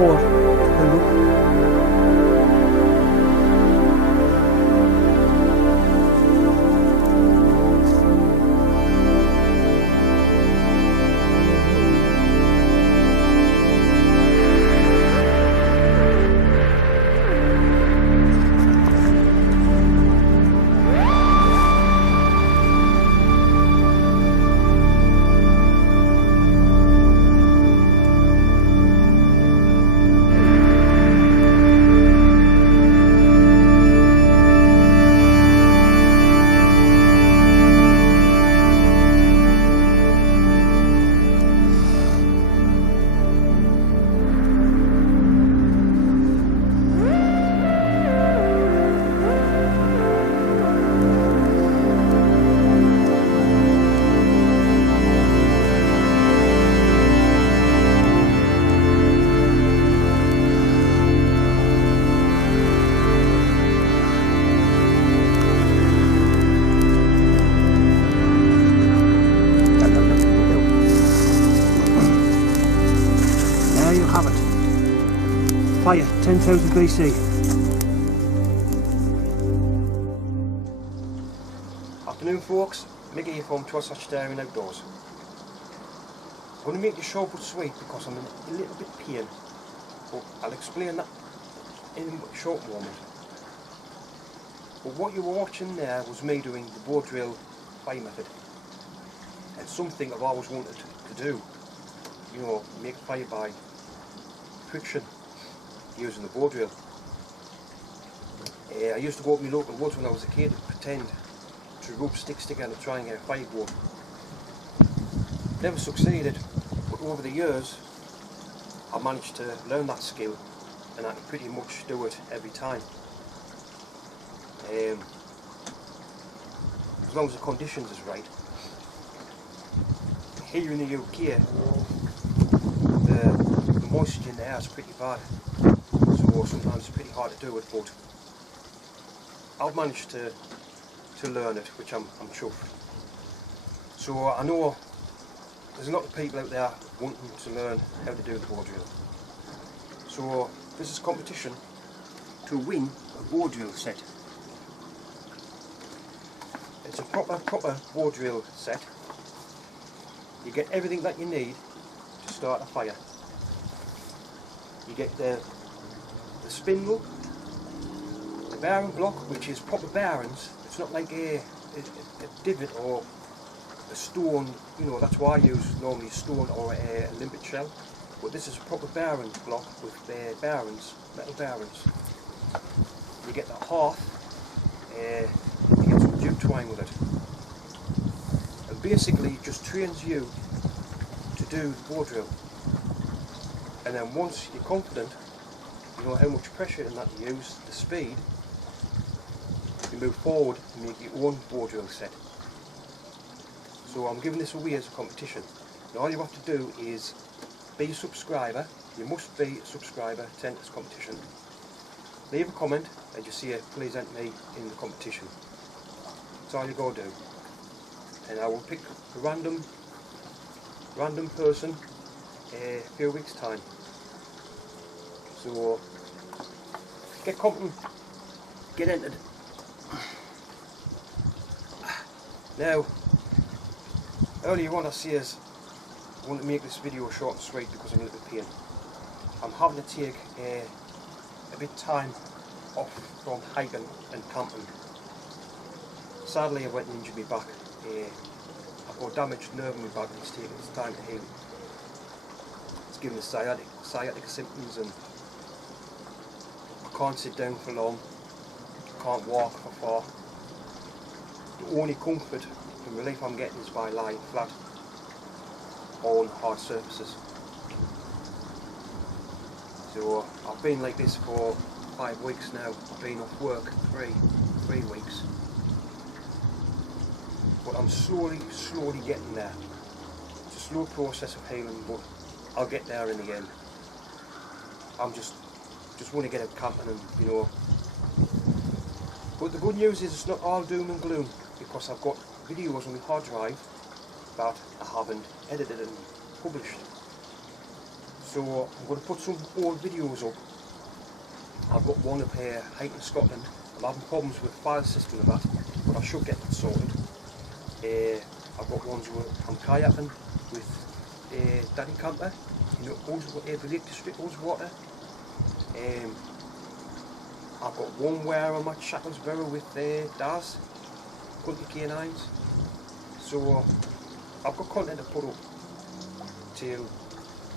coal to build up. Fire, 10,000 BC. Afternoon folks, Mickey here from Sagittarian Outdoors. I'm going to make this short but sweet because I'm in a little bit pain, but I'll explain that in a short moment. But what you were watching there was me doing the bow drill fire method. It's something I've always wanted to do, you know, make fire by friction using the bow drill. I used to go up in my local woods when I was a kid and pretend to rub sticks together and try and get a fire going. Never succeeded, but over the years I managed to learn that skill and I can pretty much do it every time. As long as the conditions is right. Here in the UK, the moisture in the air is pretty bad, so sometimes it's pretty hard to do it, but I've managed to learn it, which I'm chuffed. So I know there's a lot of people out there wanting to learn how to do the bow drill. So this is a competition to win a bow drill set. It's a proper bow drill set. You get everything that you need to start a fire. You get the spindle, the bearing block, which is proper bearings. It's not like a divot or a stone, you know, that's why I use normally a stone or a limpet shell. But this is a proper bearing block with bearings, metal bearings. You get that half, you get some jute twine with it. And basically it just trains you to do the bow drill. And then once you're confident, you know how much pressure in that you use, the speed, you move forward and make your own bow drill set. So I'm giving this away as a competition. Now all you have to do is be a subscriber. You must be a subscriber to enter this competition. Leave a comment and just say please enter me in the competition. That's all you go do. And I will pick a random person a few weeks time. So get competent, get entered. Now earlier on I says I want to make this video short and sweet because I'm in a little pain. I'm having to take a bit time off from hiking and camping. Sadly I went and injured my back. I've got damaged nerve in my back and it's taking its time to heal. It's giving me sciatic symptoms and I can't sit down for long, I can't walk for far. The only comfort and relief I'm getting is by lying flat on hard surfaces. So I've been like this for 5 weeks now. I've been off work three weeks. But I'm slowly getting there. It's a slow process of healing, but I'll get there in the end. I'm just want to get out camping and, you know. But the good news is it's not all doom and gloom, because I've got videos on my hard drive that I haven't edited and published. So I'm going to put some old videos up. I've got one up here, Height in Scotland. I'm having problems with the file system of that, but I should get that sorted. I've got ones where I'm kayaking with Daddy Camper, you know, the Lake District Ullswater. I've got one where I'm at Shackelsborough with Daz, Country Canines. So I've got content to put up till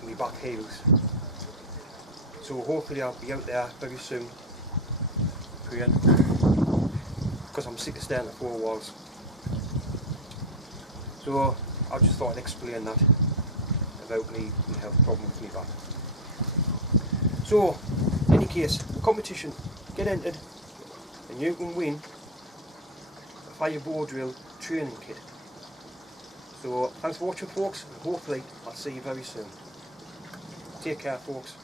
my back heals. So hopefully I'll be out there very soon, because I'm sick of staying at 4 walls. So I just thought I'd explain that about my health problem with my back. So, in any case, competition, get entered and you can win a fire bow drill training kit. So thanks for watching, folks, and hopefully I'll see you very soon. Take care, folks.